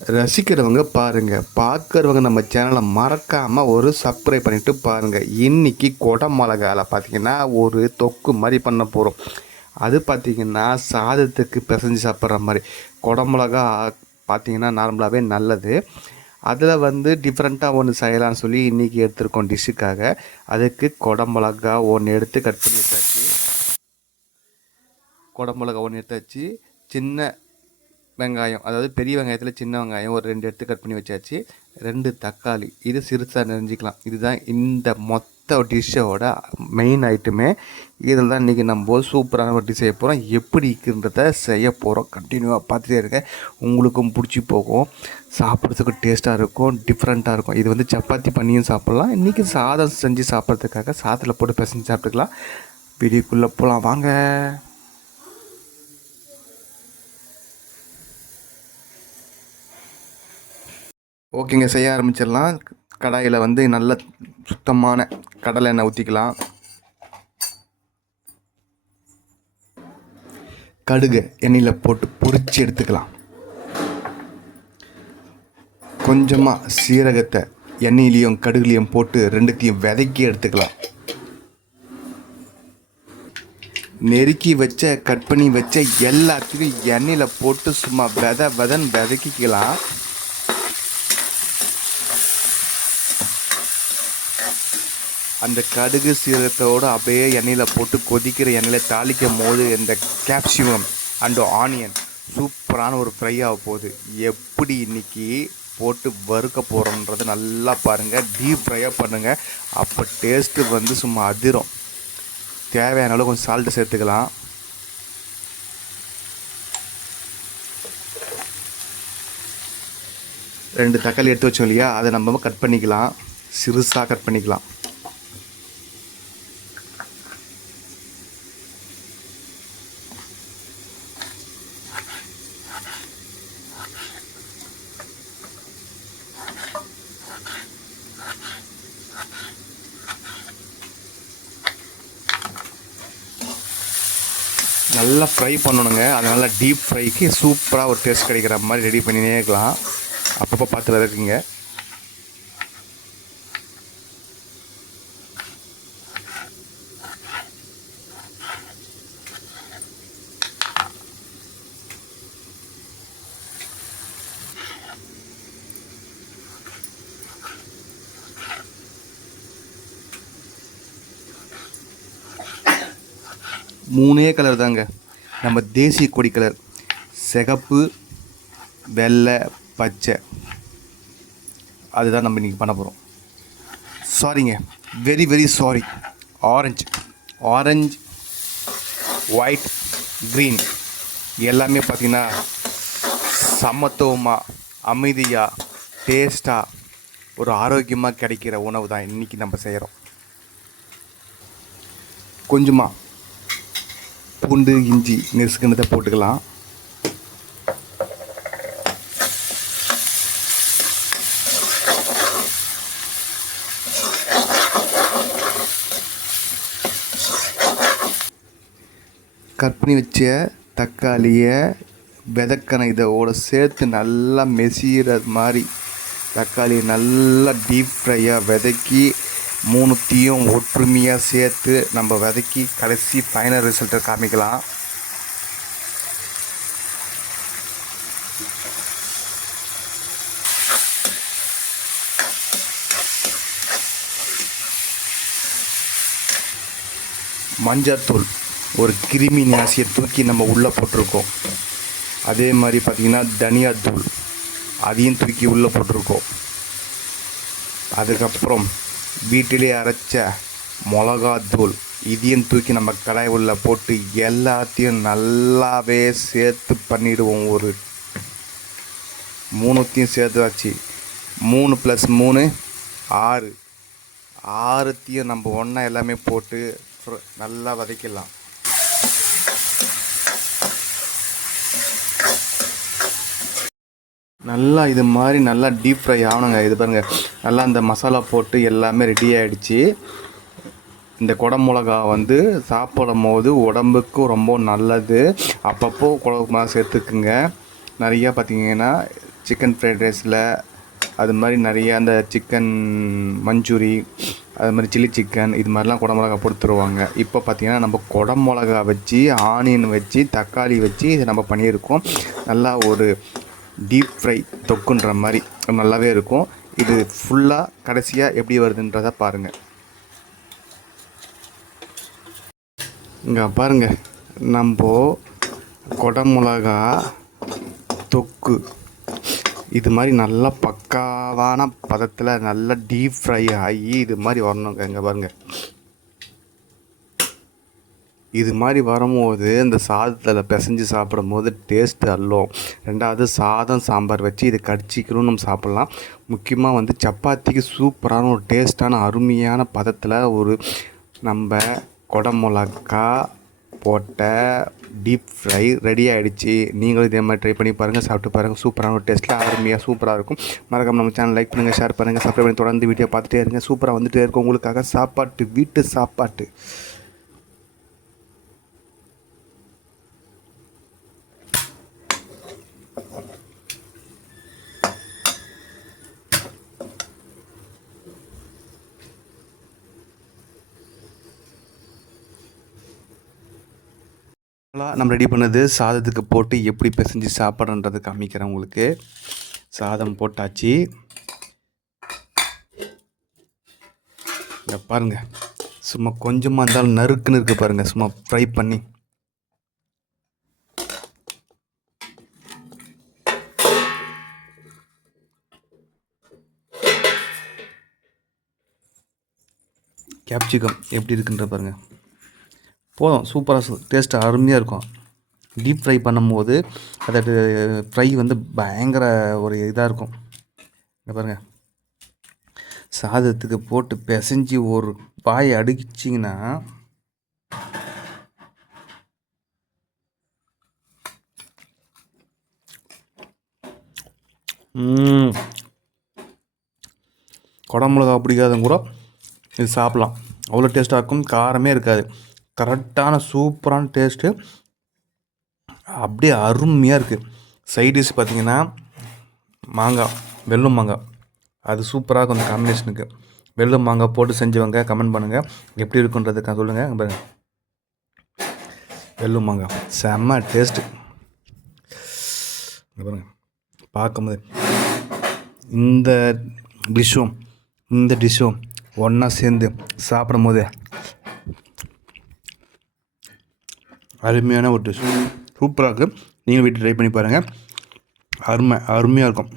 ரசிக்கிறவங்க பாருங்கள், பார்க்குறவங்க நம்ம சேனலை மறக்காமல் ஒரு சப்ஸ்கிரைப் பண்ணிவிட்டு பாருங்கள். இன்றைக்கி கொடை மிளகால பார்த்திங்கன்னா ஒரு தொக்கு மாதிரி பண்ண போகிறோம். அது பார்த்திங்கன்னா சாதத்துக்கு பிசைஞ்சு சாப்பிட்ற மாதிரி. கொடை மிளகா பார்த்திங்கன்னா நார்மலாகவே நல்லது. அதில் வந்து டிஃப்ரெண்ட்டாக ஒன்று செய்யலான்னு சொல்லி இன்றைக்கி எடுத்துருக்கோம் டிஷ்ஷுக்காக. அதுக்கு கொடை மிளகா ஒன்று எடுத்து கட் பண்ணி வச்சாச்சு. கொடை மிளகா ஒன்று எடுத்தாச்சு. சின்ன வெங்காயம், அதாவது பெரிய வெங்காயத்தில் சின்ன வெங்காயம் ஒரு 2 எடுத்து கட் பண்ணி வச்சாச்சு. 2 தக்காளி, இது சிறுசாக நெறிஞ்சிக்கலாம். இதுதான் இந்த மொத்த டிஷ்ஷோட மெயின் ஐட்டமே. இதில் தான் இன்றைக்கி நம்ம சூப்பரான ஒரு டிஷ் செய்ய போகிறோம். எப்படி இருக்குன்றத செய்ய போகிறோம். கண்டினியூவாக பார்த்துட்டே இருக்கேன். உங்களுக்கும் பிடிச்சி போகும், சாப்பிட்றதுக்கு டேஸ்ட்டாக இருக்கும், டிஃப்ரெண்ட்டாக இருக்கும். இது வந்து சப்பாத்தி பண்ணியும் சாப்பிட்லாம். இன்றைக்கி சாதம் செஞ்சு சாப்பிட்றதுக்காக சாதத்தில் போட்டு பிசைஞ்சு சாப்பிட்டுக்கலாம். வீடியோக்குள்ளே போகலாம் வாங்க. ஓகேங்க, செய்ய ஆரம்பிச்சிடலாம். கடாயில் வந்து நல்ல சுத்தமான கடலை எண்ணெய் ஊற்றிக்கலாம். கடுகு எண்ணெயில் போட்டு பொரித்து எடுத்துக்கலாம். கொஞ்சமாக சீரகத்தை எண்ணெயிலையும் கடுகுலையும் போட்டு ரெண்டுத்தையும் வதக்கி எடுத்துக்கலாம். நெருக்கி வச்ச கட் பண்ணி வச்ச எல்லாத்தையும் எண்ணெயில் போட்டு சும்மா வதக்கிக்கலாம். அந்த கடுகு சீரகத்தோடு அப்படியே எண்ணெயில் போட்டு கொதிக்கிற எண்ணெயில் தாளிக்கும் போது இந்த கேப்சிகம் அண்டு ஆனியன் சூப்பரான ஒரு ஃப்ரை ஆக போகுது. எப்படி இன்றைக்கி போட்டு வறுக்க போகிறோன்றது நல்லா பாருங்கள். டீப் ஃப்ரையாக பண்ணுங்கள், அப்போ டேஸ்ட்டு வந்து சும்மா அதிரும். தேவையான அளவு கொஞ்சம் சால்ட்டு சேர்த்துக்கலாம். ரெண்டு தக்காளி எடுத்து வச்சோம் இல்லையா, அதை நம்ம கட் பண்ணிக்கலாம். சிறுசாக கட் பண்ணிக்கலாம். நல்லா ஃப்ரை பண்ணணுங்க. அதனால் டீப் ஃப்ரைக்கு சூப்பராக ஒரு டேஸ்ட் கிடைக்கிற மாதிரி ரெடி பண்ணினே இருக்கலாம். அப்பப்போ பார்த்து வதக்குங்க. மூணே கலர் தாங்க, நம்ம தேசிய கொடி கலர். சிகப்பு, வெள்ளை, பச்சை. அதுதான் நம்ம இன்றைக்கி பண்ண போகிறோம். சாரிங்க, very sorry. Orange, white, green எல்லாமே பார்த்திங்கன்னா சமத்துவமாக, அமைதியாக, டேஸ்ட்டாக, ஒரு ஆரோக்கியமாக கிடைக்கிற உணவு தான் இன்றைக்கி நம்ம செய்கிறோம். கொஞ்சமாக பூண்டு, இஞ்சி நெசுக்குனதை போட்டுக்கலாம். கட் பண்ணி வச்ச தக்காளியை விதக்கணை இதோடு சேர்த்து நல்லா மெசிகிறது மாதிரி தக்காளியை நல்லா டீப் ஃப்ரையாக வதக்கி மூணுத்தையும் ஒற்றுமையாக சேர்த்து நம்ம வதக்கி கடைசி ஃபைனல் ரிசல்ட்டை காமிக்கலாம். மஞ்சத்தூள் ஒரு கிருமி நாசியை தூக்கி நம்ம உள்ளே போட்டிருக்கோம். அதே மாதிரி பார்த்திங்கன்னா தனியாத்தூள் அதையும் தூக்கி உள்ளே போட்டிருக்கோம். அதுக்கப்புறம் வீட்டிலே அரைச்ச மிளகாத்தூள் இதையும் தூக்கி நம்ம கடாய் உள்ள போட்டு எல்லாத்தையும் நல்லாவே சேர்த்து பண்ணிவிடுவோம். ஒரு மூணுத்தையும் சேர்த்து வச்சு 3 + 3 6. 6த்தையும் நம்ம ஒன்றா எல்லாமே போட்டு நல்லா வதக்கிடலாம். நல்லா இது மாதிரி நல்லா டீப் ஃப்ரை ஆகணுங்க. இது பாருங்கள், நல்லா அந்த மசாலா போட்டு எல்லாமே ரெடி ஆகிடுச்சு. இந்த குடை மிளகா வந்து சாப்பிடும் போது உடம்புக்கு ரொம்ப நல்லது. அப்பப்போ குடை மிளகா சேர்த்துக்குங்க. நிறையா பார்த்திங்கன்னா சிக்கன் ஃப்ரைட் ரைஸில் அது மாதிரி நிறைய அந்த சிக்கன் மஞ்சூரி, அது மாதிரி சில்லி சிக்கன் இது மாதிரிலாம் குடமிளகா போட்டு தருவாங்க. இப்போ பார்த்திங்கன்னா நம்ம குடமிளகா வச்சு, ஆனியன் வச்சு, தக்காளி வச்சு இதை நம்ம பண்ணியிருக்கோம். நல்லா ஒரு டீப் ஃப்ரை தொக்குன்ற மாதிரி நல்லாவே இருக்கும். இது ஃபுல்லாக கடைசியாக எப்படி வருதுன்றதை பாருங்கள். இங்கே பாருங்கள், நம்ம குடமிளகா தொக்கு இது மாதிரி நல்லா பக்காவான பதத்தில் நல்லா டீப் ஃப்ரை ஆகி இது மாதிரி வரணுங்க. இங்கே பாருங்கள், இது மாதிரி வரும்போது இந்த சாதத்தில் பிசைஞ்சு சாப்பிடும் போது டேஸ்ட்டு அல்லும். ரெண்டாவது சாதம் சாம்பார் வச்சு இது கடிச்சிக்கணும் நம்ம சாப்பிட்லாம். முக்கியமாக வந்து சப்பாத்திக்கு சூப்பரான ஒரு டேஸ்ட்டான அருமையான பதத்தில் ஒரு நம்ம குடமிளகா போட்ட டீப் ஃப்ரை ரெடி ஆகிடுச்சு. நீங்களும் இதே மாதிரி ட்ரை பண்ணி பாருங்கள், சாப்பிட்டு பாருங்கள். சூப்பரான ஒரு டேஸ்ட்டில் அருமையாக சூப்பராக இருக்கும். மறக்காம நம்ம சேனல் லைக் பண்ணுங்கள், ஷேர் பண்ணுங்கள், சப்ஸ்கிரைப் பண்ணி தொடர்ந்து வீடியோ பார்த்துட்டே இருங்க. சூப்பராக வந்துகிட்டே இருக்கும் உங்களுக்காக சாப்பாட்டு, வீட்டு சாப்பாட்டு. நம்ம ரெடி பண்ணது சாதத்துக்கு போட்டு எப்படி பிசைஞ்சு சாப்பிட்றன்றது காமிக்கிறேன் உங்களுக்கு. சாதம் போட்டாச்சு. இங்கே பாருங்கள், சும்மா கொஞ்சமாக இருந்தாலும் நறுக்குன்னு இருக்குது பாருங்கள், சும்மா ஃப்ரை பண்ணி. கேப்சிகம் எப்படி இருக்குன்ற பாருங்கள். போதும், சூப்பராக டேஸ்ட்டு அருமையாக இருக்கும். டீப் ஃப்ரை பண்ணும்போது அதோட ஃப்ரை வந்து பயங்கர ஒரு இதாக இருக்கும். இங்கே பாருங்கள், சாதத்துக்கு போட்டு பிசைஞ்சு ஒரு பாயை அடிச்சிங்கன்னா குடமிளகா பிடிக்காதவங்க கூட இது சாப்பிட்லாம். அவ்வளோ டேஸ்ட்டாக இருக்கும், காரமே இருக்காது. கரெக்டான சூப்பரான டேஸ்ட்டு, அப்படியே அருமையாக இருக்குது. சைட் டிஷ் பார்த்திங்கன்னா மாங்காய், வெல்லம் மாங்காய், அது சூப்பராக இருக்கும். அந்த காம்பினேஷனுக்கு வெல்லம் மாங்காய் போட்டு செஞ்சவங்க கமெண்ட் பண்ணுங்கள், எப்படி இருக்குன்றதுக்காக சொல்லுங்கள். பாருங்கள், வெல்லம் மாங்காய் செம்ம டேஸ்ட்டு. பாருங்கள், பார்க்கும்போது இந்த டிஷ்ஷும் ஒன்றா சேர்ந்து சாப்பிடும் போது அருமையான ஒரு டிஷ், சூப்பராக இருக்குது. நீங்கள் வீட்டில் ட்ரை பண்ணி பாருங்கள், அருமையாக இருக்கும்.